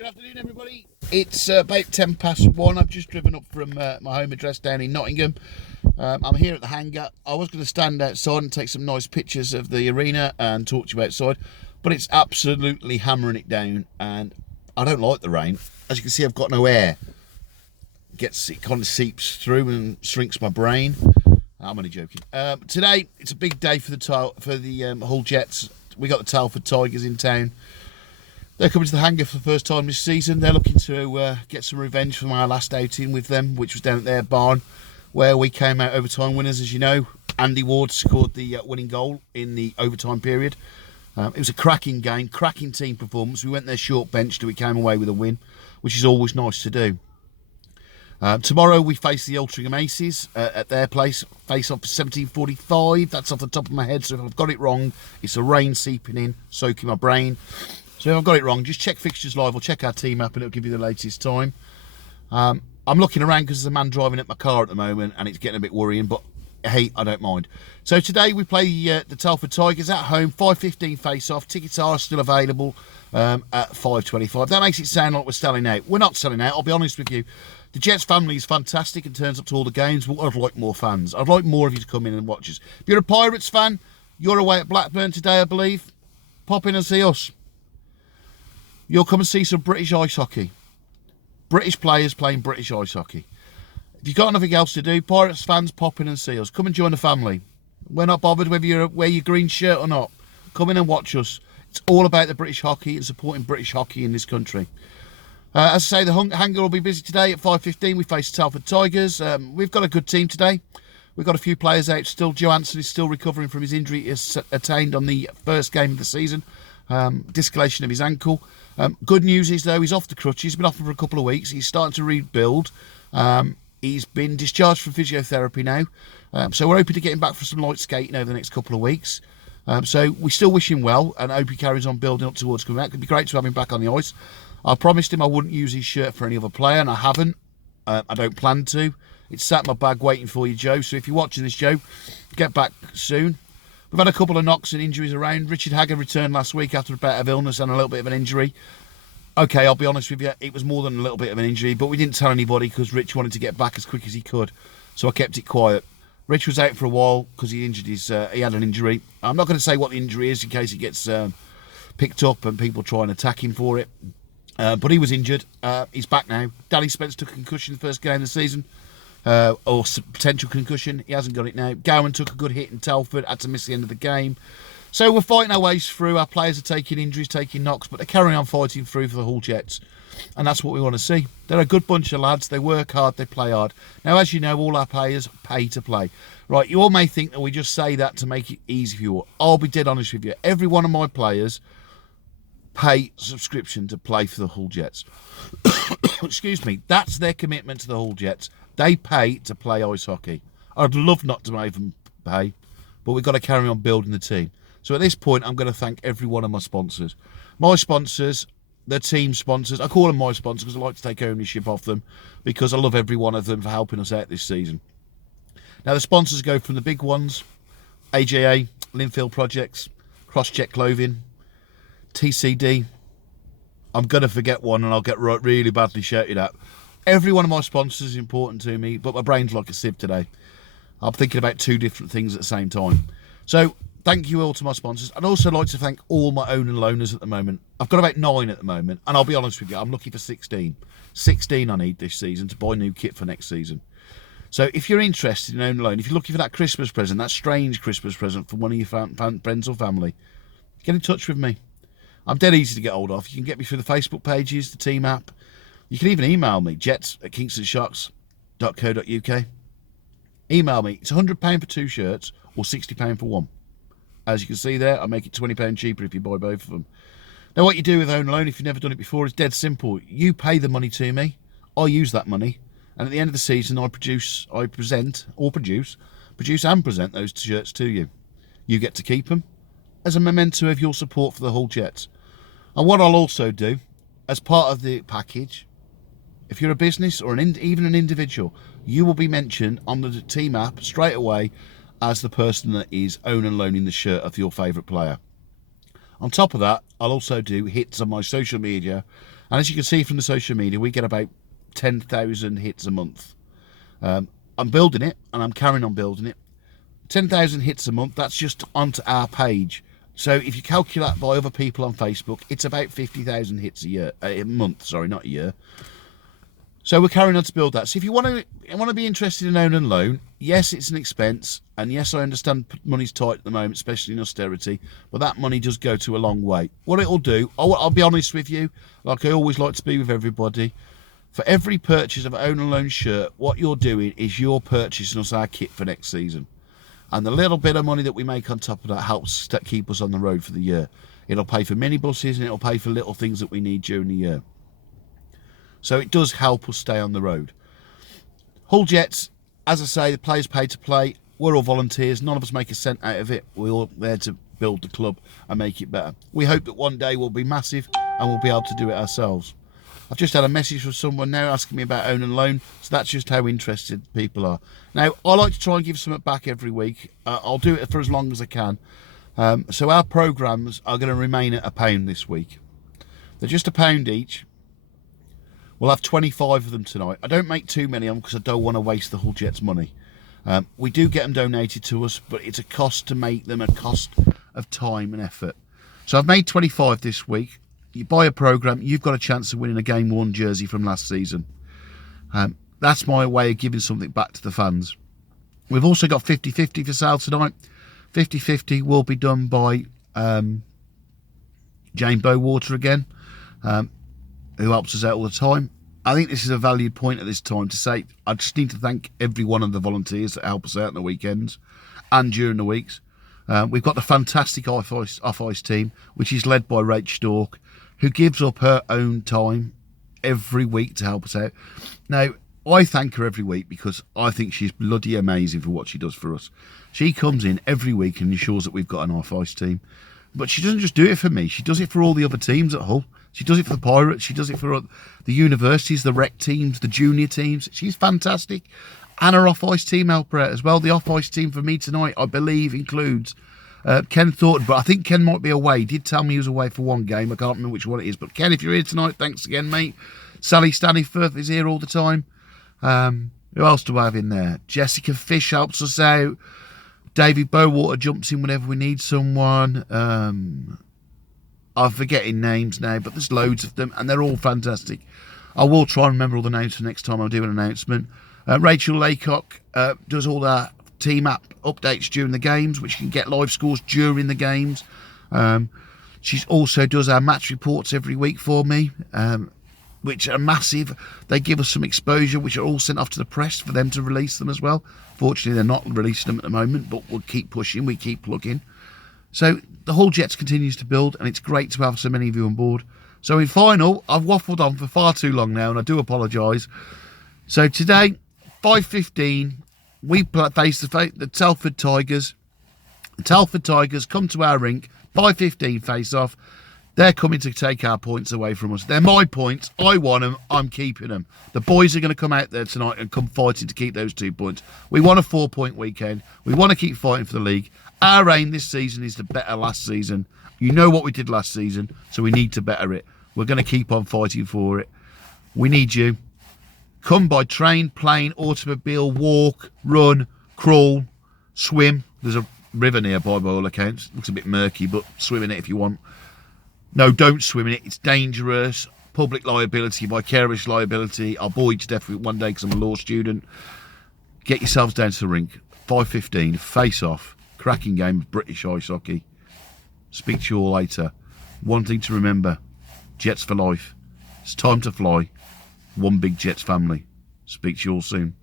Good afternoon, everybody. It's about 1:10. I've just driven up from my home address down in Nottingham. I'm here at the hangar. I was going to stand outside and take some nice pictures of the arena and talk to you outside, but it's absolutely hammering it down, and I don't like the rain. As you can see, I've got no air. It kind of seeps through and shrinks my brain. I'm only joking. Today, it's a big day for the Hull Jets. We got the Telford Tigers in town. They're coming to the hangar for the first time this season. They're looking to get some revenge from our last outing with them, which was down at their barn, where we came out overtime winners. As you know, Andy Ward scored the winning goal in the overtime period. It was a cracking game, cracking team performance. We went there short benched, we came away with a win, which is always nice to do. Tomorrow we face the Altrincham Aces at their place. Face off 17:45. That's off the top of my head, so if I've got it wrong, it's the rain seeping in, soaking my brain. So if I've got it wrong, just check Fixtures Live or check our team app and it'll give you the latest time. I'm looking around because there's a man driving at my car at the moment and it's getting a bit worrying, but hey, I don't mind. So today we play the Telford Tigers at home, 5:15 face-off. Tickets are still available at 5:25. That makes it sound like we're selling out. We're not selling out, I'll be honest with you. The Jets family is fantastic and turns up to all the games, but I'd like more fans. I'd like more of you to come in and watch us. If you're a Pirates fan, you're away at Blackburn today, I believe. Pop in and see us. You'll come and see some British ice hockey. British players playing British ice hockey. If you've got nothing else to do, Pirates fans, pop in and see us. Come and join the family. We're not bothered whether you wear your green shirt or not. Come in and watch us. It's all about the British hockey and supporting British hockey in this country. As I say, the hangar will be busy today at 5:15. We face Telford Tigers. We've got a good team today. We've got a few players out still. Johansson is still recovering from his injury he attained on the first game of the season. Dislocation of his ankle. Good news is, though, he's off the crutches. He's been off for a couple of weeks. He's starting to rebuild. He's been discharged from physiotherapy now. So we're hoping to get him back for some light skating over the next couple of weeks. So we still wish him well and hope he carries on building up towards coming back. It'd be great to have him back on the ice. I promised him I wouldn't use his shirt for any other player, and I haven't. I don't plan to. It's sat in my bag waiting for you, Joe. So if you're watching this, Joe, get back soon. We've had a couple of knocks and injuries around. Richard Hagger returned last week after a bout of illness and a little bit of an injury. Okay, I'll be honest with you, it was more than a little bit of an injury, but we didn't tell anybody because Rich wanted to get back as quick as he could, so I kept it quiet. Rich was out for a while because he had an injury. I'm not going to say what the injury is in case it gets picked up and people try and attack him for it. But he was injured. He's back now. Danny Spence took a concussion the first game of the season, or potential concussion. He hasn't got it now. Gowan took a good hit in Telford, had to miss the end of the game. So we're fighting our ways through. Our players are taking injuries, taking knocks, but they're carrying on fighting through for the Hull Jets. And that's what we want to see. They're a good bunch of lads. They work hard, they play hard. Now, as you know, all our players pay to play. Right, you all may think that we just say that to make it easy for you all. I'll be dead honest with you. Every one of my players pay subscription to play for the Hull Jets. Excuse me. That's their commitment to the Hull Jets. They pay to play ice hockey. I'd love not to even pay, but we've got to carry on building the team. So at this point, I'm going to thank every one of my sponsors. My sponsors, the team sponsors. I call them my sponsors because I like to take ownership of them because I love every one of them for helping us out this season. Now, the sponsors go from the big ones: AJA, Linfield Projects, Crosscheck Clothing, TCD. I'm going to forget one and I'll get really badly shouted at. Every one of my sponsors is important to me, but my brain's like a sieve today. I'm thinking about two different things at the same time. So, thank you all to my sponsors. I'd also like to thank all my own and loaners at the moment. I've got about 9 at the moment, and I'll be honest with you, I'm looking for 16. 16 I need this season to buy new kit for next season. So if you're interested in own and loan, if you're looking for that Christmas present, that strange Christmas present from one of your friends or family, get in touch with me. I'm dead easy to get hold of. You can get me through the Facebook pages, the team app. You can even email me, jets@kingstonsharks.co.uk. Email me. It's £100 for 2 shirts or £60 for 1. As you can see there, I make it £20 cheaper if you buy both of them. Now, what you do with own loan, if you've never done it before, is dead simple. You pay the money to me, I use that money, and at the end of the season, I produce and present those shirts to you. You get to keep them as a memento of your support for the Hull Jets. And what I'll also do, as part of the package, if you're a business or even an individual, you will be mentioned on the team app straight away as the person that is own and loaning the shirt of your favourite player. On top of that, I'll also do hits on my social media And as you can see from the social media, we get about 10,000 hits a month. I'm building it, and I'm carrying on building it. 10,000 hits a month, that's just onto our page. So if you calculate by other people on Facebook, it's about 50,000 hits a month, sorry, not a year. So we're carrying on to build that. So if you want to be interested in own and loan, yes, it's an expense, and yes, I understand money's tight at the moment, especially in austerity, but that money does go to a long way. What it'll do, I'll be honest with you, like I always like to be with everybody. For every purchase of own and loan shirt, what you're doing is you're purchasing us our kit for next season. And the little bit of money that we make on top of that helps keep us on the road for the year. It'll pay for minibuses, and it'll pay for little things that we need during the year. So it does help us stay on the road. Hull Jets, as I say, the players pay to play. We're all volunteers. None of us make a cent out of it. We're all there to build the club and make it better. We hope that one day we'll be massive and we'll be able to do it ourselves. I've just had a message from someone now asking me about own and loan, so that's just how interested people are. Now, I like to try and give something back every week. I'll do it for as long as I can. So our programmes are going to remain at £1 this week. They're just £1 each. We'll have 25 of them tonight. I don't make too many of them because I don't want to waste the Hull Jets money. We do get them donated to us, but it's a cost to make them, a cost of time and effort. So I've made 25 this week. You buy a programme, you've got a chance of winning a Game 1 jersey from last season. That's my way of giving something back to the fans. We've also got 50-50 for sale tonight. 50-50 will be done by Jane Bowater again, who helps us out all the time. I think this is a valued point at this time to say I just need to thank every one of the volunteers that help us out on the weekends and during the weeks. We've got the fantastic off-ice team, which is led by Rach Stork, who gives up her own time every week to help us out. Now, I thank her every week because I think she's bloody amazing for what she does for us. She comes in every week and ensures that we've got an off-ice team. But she doesn't just do it for me. She does it for all the other teams at Hull. She does it for the Pirates. She does it for the universities, the rec teams, the junior teams. She's fantastic. And her off-ice team help her out as well. The off-ice team for me tonight, I believe, includes Ken Thornton, but I think Ken might be away. He did tell me he was away for one game. I can't remember which one it is. But Ken, if you're here tonight, thanks again, mate. Sally Staniforth is here all the time. Who else do I have in there? Jessica Fish helps us out. David Bowater jumps in whenever we need someone. I'm forgetting names now, but there's loads of them, and they're all fantastic. I will try and remember all the names for next time I do an announcement. Rachel Laycock does all our team app updates during the games, which you can get live scores during the games. She also does our match reports every week for me, which are massive. They give us some exposure, which are all sent off to the press for them to release them as well. Fortunately, they're not releasing them at the moment, but we'll keep pushing, we keep plugging. So the Hull Jets continues to build, and it's great to have so many of you on board. So in final, I've waffled on for far too long now, and I do apologise. So today, 5:15, we face the Telford Tigers. The Telford Tigers come to our rink, 5:15 face-off. They're coming to take our points away from us. They're my points. I want them. I'm keeping them. The boys are going to come out there tonight and come fighting to keep those 2 points. We want a 4-point weekend. We want to keep fighting for the league. Our aim this season is to better last season. You know what we did last season, so we need to better it. We're going to keep on fighting for it. We need you. Come by train, plane, automobile, walk, run, crawl, swim. There's a river nearby by all accounts. Looks a bit murky, but swim in it if you want. No, don't swim in it. It's dangerous. Public liability, vicarious liability. I'll bore you to death with it one day because I'm a law student. Get yourselves down to the rink. 5:15, face off. Cracking game of British ice hockey. Speak to you all later. One thing to remember. Jets for life. It's time to fly. One big Jets family. Speak to you all soon.